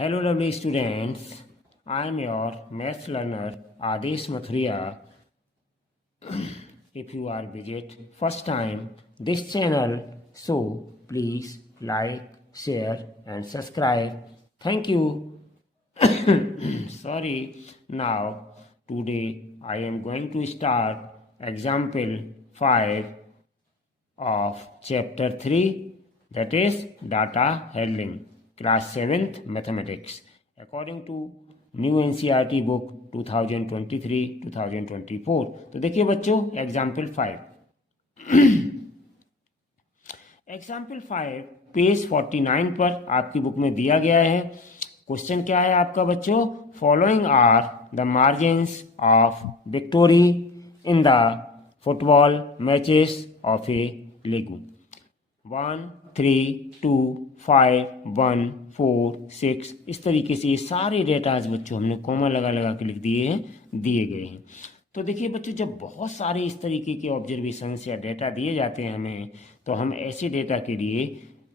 Hello, lovely students. I am your maths learner Adesh Mathuria. If you are visit first time this channel, so please like, share, and subscribe. Thank you. Sorry. Now, today I am going to start example 5 of chapter 3, that is data handling, class 7th mathematics, according to new NCERT book 2023-2024। तो देखिए बच्चों example 5 page 49 पर आपकी book में दिया गया है। Question क्या है आपका बच्चों? Following are the margins of victory in the football matches of a league. 1, 3, 2, 5, 1, 4, 6 इस तरीके से ये सारे डेटाज बच्चों हमने कॉमा लगा लगा के लिख दिए गए हैं। तो देखिए बच्चों, जब बहुत सारे इस तरीके के ऑब्जर्वेशन या डेटा दिए जाते हैं हमें, तो हम ऐसे डेटा के लिए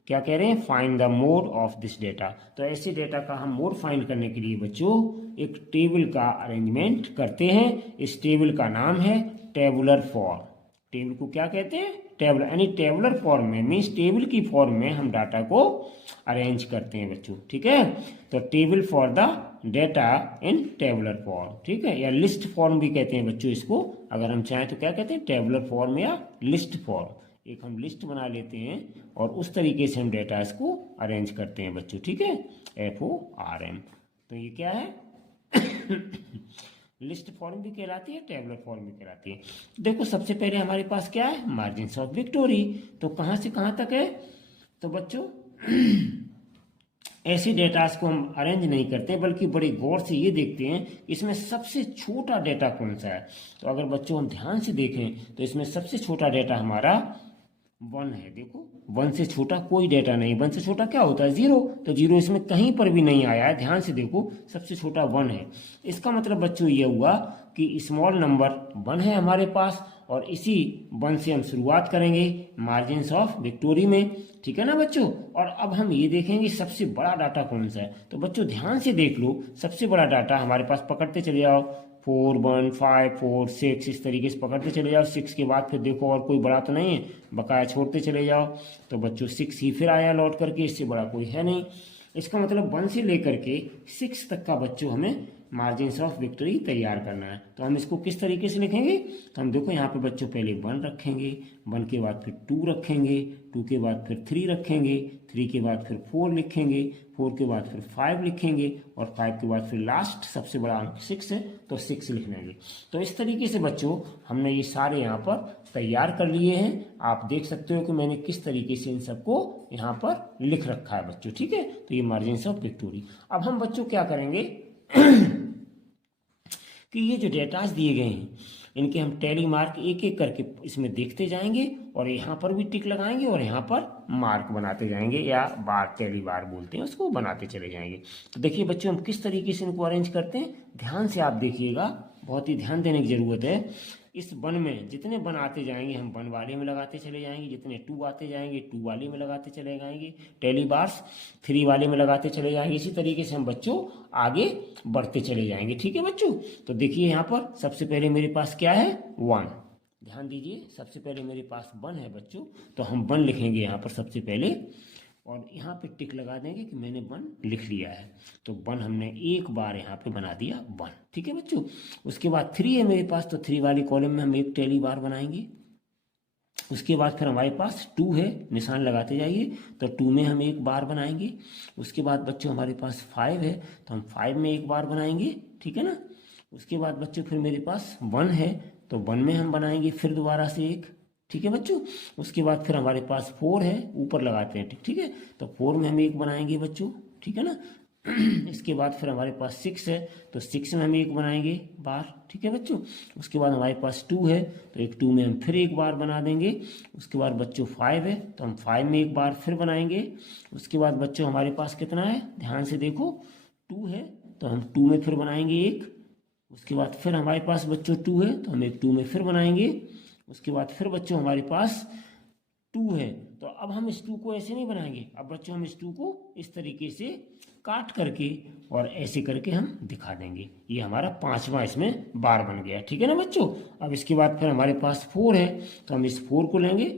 क्या कह रहे हैं? Find the mode of this data. तो ऐसे डेटा का हम मोड फाइंड करने के लिए बच्चों एक टेबल का अरेंजमेंट करते हैं। इस टेबल का नाम है टेबुलर फॉर्म। टेबल को क्या कहते हैं? टेबल, यानी टेबुलर फॉर्म में मीन्स टेबल की फॉर्म में हम डाटा को अरेंज करते हैं बच्चों, ठीक है। तो table for the data in tabular form, ठीक है, या लिस्ट फॉर्म भी कहते हैं बच्चों इसको। अगर हम चाहें तो क्या कहते हैं? टेबुलर फॉर्म या लिस्ट फॉर्म। एक हम लिस्ट बना लेते हैं और उस तरीके से हम डेटा इसको अरेंज करते हैं बच्चों, ठीक है, FORM। तो ये क्या है? लिस्ट फॉर्म भी कहलाती है, टेबुलर फॉर्म भी कहलाती है। देखो सबसे पहले हमारे पास क्या है? Margins of victory. तो कहाँ से कहाँ तक है? तो बच्चों ऐसे डेटास को हम अरेंज नहीं करते, बल्कि बड़ी गौर से ये देखते हैं इसमें सबसे छोटा डेटा कौन सा है। तो अगर बच्चों हम ध्यान से देखें तो इसमें सबसे छोटा डेटा हमारा 1 है। देखो 1 से छोटा कोई डेटा नहीं। 1 से छोटा क्या होता है? 0। तो 0 इसमें कहीं पर भी नहीं आया है। ध्यान से देखो, सबसे छोटा 1 है। इसका मतलब बच्चों ये हुआ कि स्मॉल नंबर 1 है हमारे पास, और इसी 1 से हम शुरुआत करेंगे मार्जिन्स ऑफ विक्टोरी में, ठीक है ना बच्चों। और अब हम ये देखेंगे सबसे बड़ा डाटा कौन सा है। तो बच्चों ध्यान से देख लो, सबसे बड़ा डाटा हमारे पास पकड़ते चले जाओ, 4, 1, 5, 4, 6 इस तरीके से पकड़ते चले जाओ। 6 के बाद फिर देखो और कोई बड़ा तो नहीं है, बकाया छोड़ते चले जाओ। तो बच्चों 6 ही फिर आया लौट करके, इससे बड़ा कोई है नहीं। इसका मतलब 1 से लेकर के 6 तक का बच्चों हमें मार्जिन्स ऑफ विक्टोरी तैयार करना है। तो हम इसको किस तरीके से लिखेंगे? तो हम देखो यहाँ पे बच्चों पहले 1 रखेंगे, 1 के बाद फिर 2 रखेंगे, 2 के बाद फिर 3 रखेंगे, 3 के बाद फिर 4 लिखेंगे, 4 के बाद फिर 5 लिखेंगे, और 5 के बाद फिर लास्ट सबसे बड़ा अंक 6 है तो 6 लिख लेंगे। तो इस तरीके से बच्चों हमने ये सारे यहाँ पर तैयार कर लिए हैं। आप देख सकते हो कि मैंने किस तरीके से इन सबको यहाँ पर लिख रखा है बच्चों, ठीक है। तो ये मार्जिन्स ऑफ विक्टोरी। अब हम बच्चों क्या करेंगे कि ये जो डेटाज दिए गए हैं इनके हम टैली मार्क एक एक करके इसमें देखते जाएंगे, और यहाँ पर भी टिक लगाएंगे और यहाँ पर मार्क बनाते जाएंगे, या बार टैली बार बोलते हैं उसको, बनाते चले जाएंगे। तो देखिए बच्चों हम किस तरीके से इनको अरेंज करते हैं, ध्यान से आप देखिएगा, बहुत ही ध्यान देने की ज़रूरत है। इस 1 में जितने 1 आते जाएंगे हम 1 वाले में लगाते चले जाएंगे, जितने 2 आते जाएंगे 2 वाले में लगाते चले जाएंगे, टैली बार्स 3 वाले में लगाते चले जाएंगे। इसी तरीके से हम बच्चों आगे बढ़ते चले जाएंगे, ठीक है बच्चों। तो देखिए यहाँ पर सबसे पहले मेरे पास क्या है? 1। ध्यान दीजिए, सबसे पहले मेरे पास 1 है बच्चों, तो हम 1 लिखेंगे यहाँ पर सबसे पहले, और यहाँ पे टिक लगा देंगे कि मैंने 1 लिख लिया है। तो 1 हमने एक बार यहाँ पे बना दिया 1, ठीक है बच्चों। उसके बाद 3 है मेरे पास, तो 3 वाले कॉलम में हम एक टैली बार बनाएंगे। उसके बाद फिर हमारे पास 2 है, निशान लगाते जाइए, तो 2 में हम एक बार बनाएंगे। उसके बाद बच्चों हमारे पास 5 है, तो हम 5 में एक बार बनाएंगे, ठीक है ना। उसके बाद बच्चों फिर मेरे पास 1 है, तो 1 में हम बनाएंगे फिर दोबारा से एक, ठीक है बच्चों। उसके बाद फिर हमारे पास 4 है, ऊपर लगाते हैं ठीक है, तो 4 में हम एक बनाएंगे बच्चों, ठीक है ना। इसके बाद फिर हमारे पास 6 है, तो 6 में हम एक बनाएंगे बार, ठीक है बच्चों। उसके बाद हमारे पास 2 है, तो एक 2 में हम फिर एक बार बना देंगे। उसके बाद बच्चों 5 है, तो हम 5 में एक बार फिर बनाएंगे। उसके बाद बच्चों हमारे पास कितना है? ध्यान से देखो, 2 है, तो हम 2 में फिर बनाएंगे एक। उसके बाद फिर हमारे पास बच्चों 2 है, तो हम एक 2 में फिर बनाएंगे। उसके बाद फिर बच्चों हमारे पास 2 है, तो अब हम इस 2 को ऐसे नहीं बनाएंगे, अब बच्चों हम इस 2 को इस तरीके से काट करके और ऐसे करके हम दिखा देंगे। ये हमारा 5वां इसमें बार बन गया, ठीक है ना बच्चों। अब इसके बाद फिर हमारे पास 4 है, तो हम इस 4 को लेंगे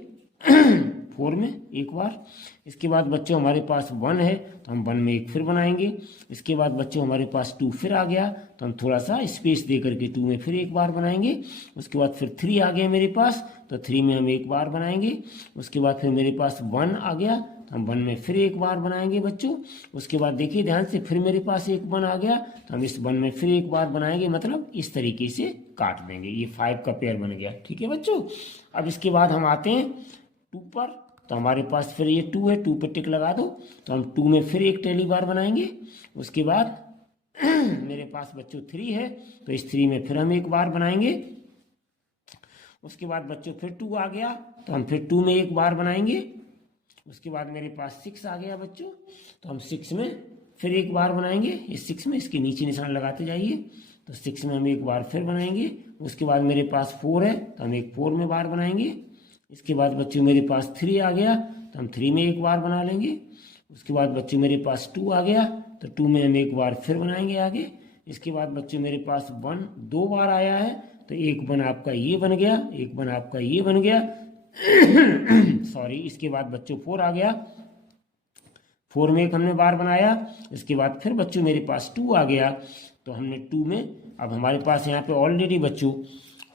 4 में एक बार। इसके बाद बच्चों हमारे पास 1 है, तो हम 1 में एक फिर बनाएंगे। इसके बाद बच्चों हमारे पास 2 फिर आ गया, तो हम थोड़ा सा स्पेस दे करके 2 में फिर एक बार बनाएंगे। उसके बाद फिर 3 आ गया मेरे पास, तो 3 में हम एक बार बनाएंगे। उसके बाद फिर मेरे पास 1 आ गया, तो हम 1 में फिर एक बार बनाएंगे बच्चों। उसके बाद देखिए ध्यान से, फिर मेरे पास एक 1 आ गया, तो हम इस 1 में फिर एक बार बनाएंगे, मतलब इस तरीके से काट देंगे। ये 5 का पेयर बन गया, ठीक है बच्चों। अब इसके बाद हम आते हैं 2 पर, तो हमारे पास फिर ये 2 है, 2 पे टिक लगा दो, तो हम 2 में फिर एक टेली बार बनाएंगे। उसके बाद मेरे पास बच्चों 3 है, तो इस 3 में फिर हम एक बार बनाएंगे। उसके बाद बच्चों फिर 2 आ गया, तो हम फिर 2 में एक बार बनाएंगे। उसके बाद मेरे पास 6 आ गया बच्चों, तो हम 6 में फिर एक बार बनाएंगे। इस 6 में इसके नीचे निशान लगाते जाइए, तो 6 में हम एक बार फिर बनाएंगे। उसके बाद मेरे पास 4 है, तो हम एक 4 में बार बनाएंगे। इसके बाद बच्चों मेरे पास 3 आ गया, तो हम 3 में एक बार बना लेंगे। उसके बाद बच्चों मेरे पास 2 आ गया, तो 2 में हम एक बार फिर बनाएंगे आगे। इसके बाद बच्चों मेरे पास 1 2 बार आया है, तो एक 1 आपका ये बन गया, एक 1 आपका ये बन गया सॉरी। इसके बाद बच्चों 4 आ गया, 4 में एक हमने बार बनाया। इसके बाद फिर बच्चों मेरे पास 2 आ गया, तो हमने 2 में, अब हमारे पास यहाँ पे ऑलरेडी बच्चों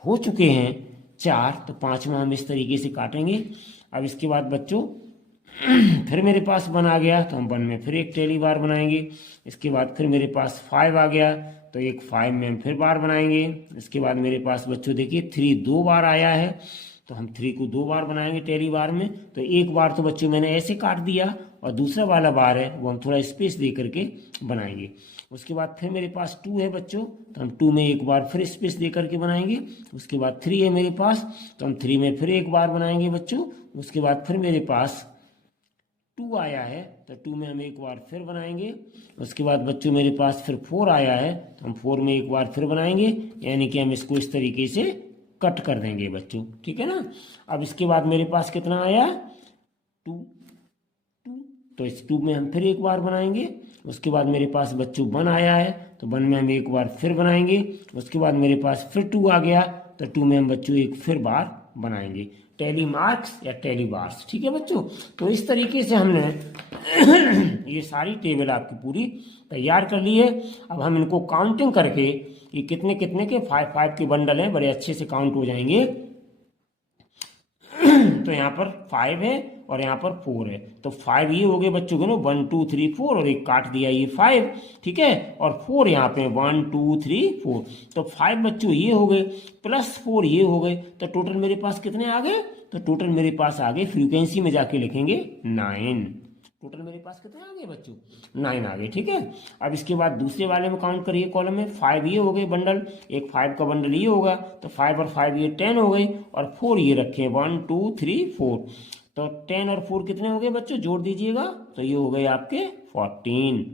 हो चुके हैं 4, तो 5वां हम इस तरीके से काटेंगे। अब इसके बाद बच्चों फिर मेरे पास 1 आ गया, तो हम 1 में फिर एक टेली बार बनाएंगे। इसके बाद फिर मेरे पास 5 आ गया, तो एक 5 में हम फिर बार बनाएंगे। इसके बाद मेरे पास बच्चों देखिए 3 2 बार आया है, तो हम 3 को 2 बार बनाएंगे टेली बार में। तो एक बार तो बच्चों मैंने ऐसे काट दिया, और दूसरा वाला बार है वो हम थोड़ा स्पेस दे करके बनाएंगे। उसके बाद फिर मेरे पास 2 है बच्चों, तो हम 2 में एक बार फिर स्पेस दे करके बनाएंगे। उसके बाद 3 है मेरे पास, तो हम 3 में फिर एक बार बनाएंगे बच्चों। उसके बाद फिर मेरे पास 2 आया है, तो 2 में हम एक बार फिर बनाएंगे। उसके बाद बच्चों मेरे पास फिर 4 आया है, तो हम 4 में एक बार फिर बनाएंगे, यानी कि हम इसको इस तरीके से कट कर देंगे बच्चों, ठीक है ना। अब इसके बाद मेरे पास कितना आया 2, तो इस 2 में हम फिर एक बार बनाएंगे। उसके बाद मेरे पास बच्चों 1 आया है, तो 1 में हम एक बार फिर बनाएंगे। उसके बाद मेरे पास फिर 2 आ गया, तो 2 में हम बच्चों एक फिर बार बनाएंगे। टेली मार्क्स या टेली बार्स, ठीक है बच्चों। तो इस तरीके से हमने ये सारी टेबल आपकी पूरी तैयार कर ली है। अब हम इनको काउंटिंग करके ये कितने कितने के 5 के बंडल हैं, बड़े अच्छे से काउंट हो जाएंगे। तो यहाँ पर 5 है और यहाँ पर 4 है, तो 5 ये हो गए बच्चों के ना, 1 2 3 4, और एक काट दिया ये 5, ठीक है। और 4 यहाँ पे 1 2 3 4, तो 5 बच्चों ये हो गए, प्लस 4 ये हो गए, तो टोटल मेरे पास कितने आ गए, तो टोटल मेरे पास आ गए, फ्रीक्वेंसी में जाके लिखेंगे 9। टोटल मेरे पास कितने आ गए बच्चों, 9 आ गए, ठीक है। अब इसके बाद दूसरे वाले में काउंट करिए कॉलम में, 5 ये हो गए बंडल, एक 5 का बंडल ये होगा, तो 5 और 5 ये 10 हो गई, और 4 ये रखे 1 2 3 4, तो 10 और 4 कितने हो गए बच्चों, जोड़ दीजिएगा, तो ये हो गए आपके 14,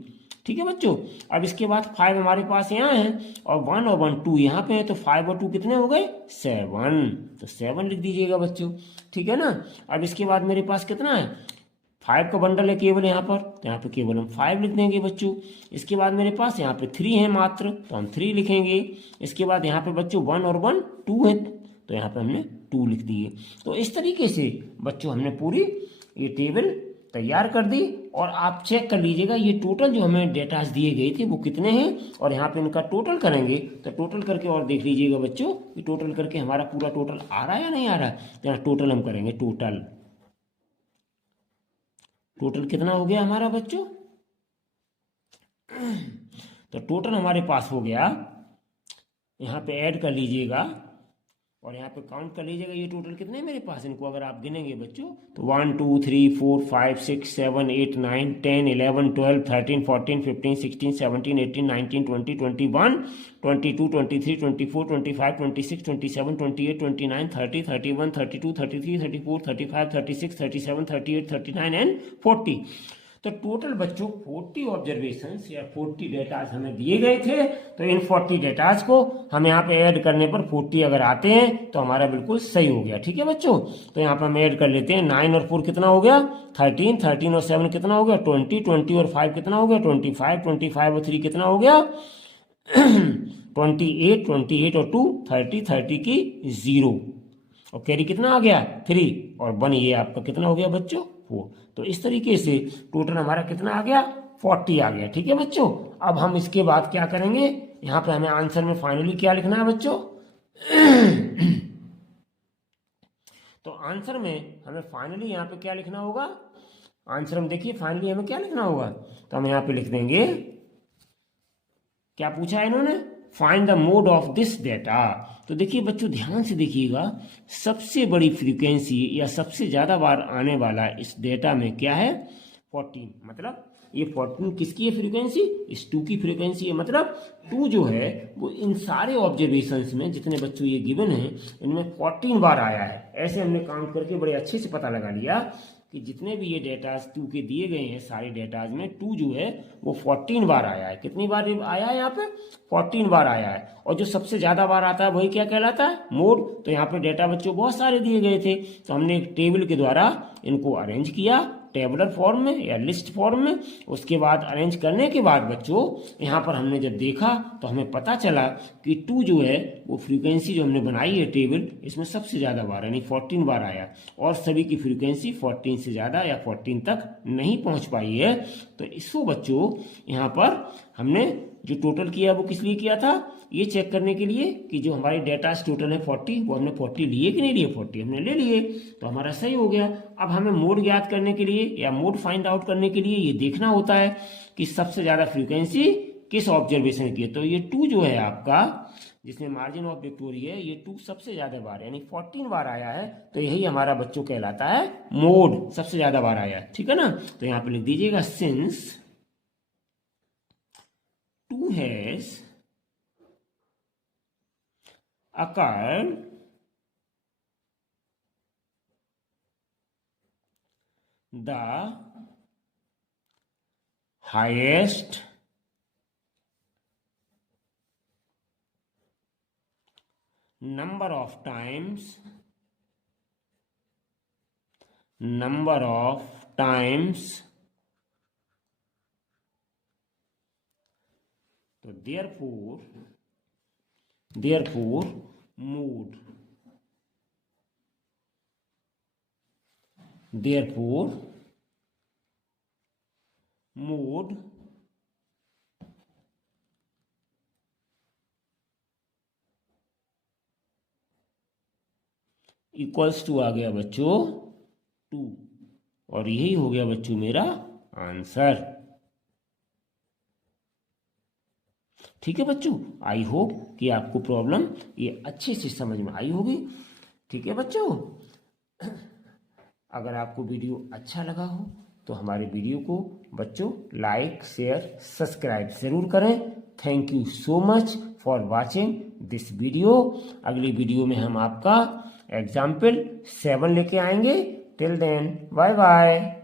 ठीक है बच्चों। अब इसके बाद 5 हमारे पास यहाँ है, और 1 और 1 2 यहाँ पे है, तो 5 और 2 कितने हो गए 7, तो 7 लिख दीजिएगा बच्चों, ठीक है ना। अब इसके बाद मेरे पास कितना है, 5 का बंडल है केवल यहाँ पर, तो यहाँ पे केवल हम 5 लिख देंगे बच्चों। इसके बाद मेरे पास यहाँ पे 3 है मात्र, तो हम 3 लिखेंगे। इसके बाद यहाँ पे बच्चों 1 और 1 2 है, तो यहाँ पे हमने 2 लिख दिए। तो इस तरीके से बच्चों हमने पूरी ये टेबल तैयार कर दी। और आप चेक कर लीजिएगा ये टोटल जो हमें डेटाज दिए गए थे वो कितने हैं, और यहाँ पे इनका टोटल करेंगे, तो टोटल करके और देख लीजिएगा बच्चों कि टोटल करके हमारा पूरा टोटल आ रहा है या नहीं आ रहा है। तो यहाँ टोटल हम करेंगे, टोटल कितना हो गया हमारा बच्चों, तो टोटल हमारे पास हो गया, यहाँ पे ऐड कर लीजिएगा और यहाँ पे काउंट कर लीजिएगा ये टोटल कितने मेरे पास, इनको अगर आप गिनेंगे बच्चों तो 1 2 3 4 5 6 7 8 9 10 11 12 13 14 15 16 17 18 19 20 21 22 23 24 25 26 27 28 29 30 31 32 33 34 35 36 37 38 39 एंड 40। तो टोटल बच्चों 40 ऑब्जर्वेशंस या 40 डेटाज हमें दिए गए थे। तो इन 40 डेटाज को हम यहाँ पे ऐड करने पर 40 अगर आते हैं तो हमारा बिल्कुल सही हो गया। ठीक है बच्चों, तो यहाँ पर हम ऐड कर लेते हैं। 9 और 4 कितना हो गया 13, 13 और 7 कितना हो गया 20, 20 और 5 कितना हो गया 25, 25 और 3 कितना हो गया 28, 28 और 2 30, 30 की 0 और कैरी कितना आ गया 3 और 1, ये आपका कितना हो गया बच्चों 4। तो इस तरीके से टोटल हमारा कितना आ गया 40 आ गया। ठीक है बच्चों, अब हम इसके बाद क्या करेंगे, यहाँ पे हमें आंसर में फाइनली क्या लिखना है बच्चों तो आंसर में हमें फाइनली यहाँ पे क्या लिखना होगा, आंसर में देखिए फाइनली हमें क्या लिखना होगा, तो हम यहाँ पे लिख देंगे, क्या पूछा है इन्होंने, find the mode of this data. तो देखिए बच्चों ध्यान से देखिएगा, सबसे बड़ी फ्रीक्वेंसी या सबसे ज़्यादा बार आने वाला इस डेटा में क्या है 14, मतलब ये 14 किसकी है फ्रीक्वेंसी, इस 2 की फ्रीक्वेंसी है। मतलब 2 जो है वो इन सारे ऑब्जर्वेशंस में जितने बच्चों ये गिवन है इनमें 14 बार आया है। ऐसे हमने काउंट करके बड़े अच्छे से पता लगा लिया कि जितने भी ये डेटाज 2 के दिए गए हैं सारे डेटाज में 2 जो है वो 14 बार आया है। कितनी बार आया है यहाँ पे 14 बार आया है। और जो सबसे ज़्यादा बार आता है वही क्या कहलाता है मोड। तो यहाँ पे डेटा बच्चों बहुत सारे दिए गए थे, तो हमने एक टेबल के द्वारा इनको अरेंज किया टेबुलर फॉर्म में या लिस्ट फॉर्म में। उसके बाद अरेंज करने के बाद बच्चों यहाँ पर हमने जब देखा तो हमें पता चला कि 2 जो है वो फ्रीक्वेंसी जो हमने बनाई है टेबल, इसमें सबसे ज़्यादा बार यानी 14 बार आया और सभी की फ्रीक्वेंसी 14 से ज़्यादा या 14 तक नहीं पहुँच पाई है। तो इसको बच्चों यहाँ पर हमने जो टोटल किया वो किस लिए किया था, ये चेक करने के लिए कि जो हमारी डेटा टोटल है 40 वो हमने 40 लिए कि नहीं लिए, 40 हमने ले लिए तो हमारा सही हो गया। अब हमें मोड ज्ञात करने के लिए या मोड फाइंड आउट करने के लिए ये देखना होता है कि सबसे ज़्यादा फ्रीक्वेंसी किस ऑब्जर्वेशन की है। तो ये 2 जो है आपका जिसमें मार्जिन ऑफ विक्टोरी है, ये 2 सबसे ज़्यादा बार यानी 14 बार आया है, तो यही हमारा बच्चों कहलाता है मोड, सबसे ज़्यादा बार आया है। ठीक है ना, तो यहाँ पे लिख दीजिएगा since 2 has occurred the highest number of times तो therefore mood इक्वल्स टू आ गया बच्चों 2 और यही हो गया बच्चों मेरा आंसर। ठीक है बच्चों, आई होप कि आपको प्रॉब्लम ये अच्छे से समझ में आई होगी। ठीक है बच्चों, अगर आपको वीडियो अच्छा लगा हो तो हमारे वीडियो को बच्चों लाइक शेयर सब्सक्राइब जरूर करें। Thank you so much for watching this video. अगली वीडियो में हम आपका एग्जाम्पल 7 लेके आएंगे। Till then bye bye.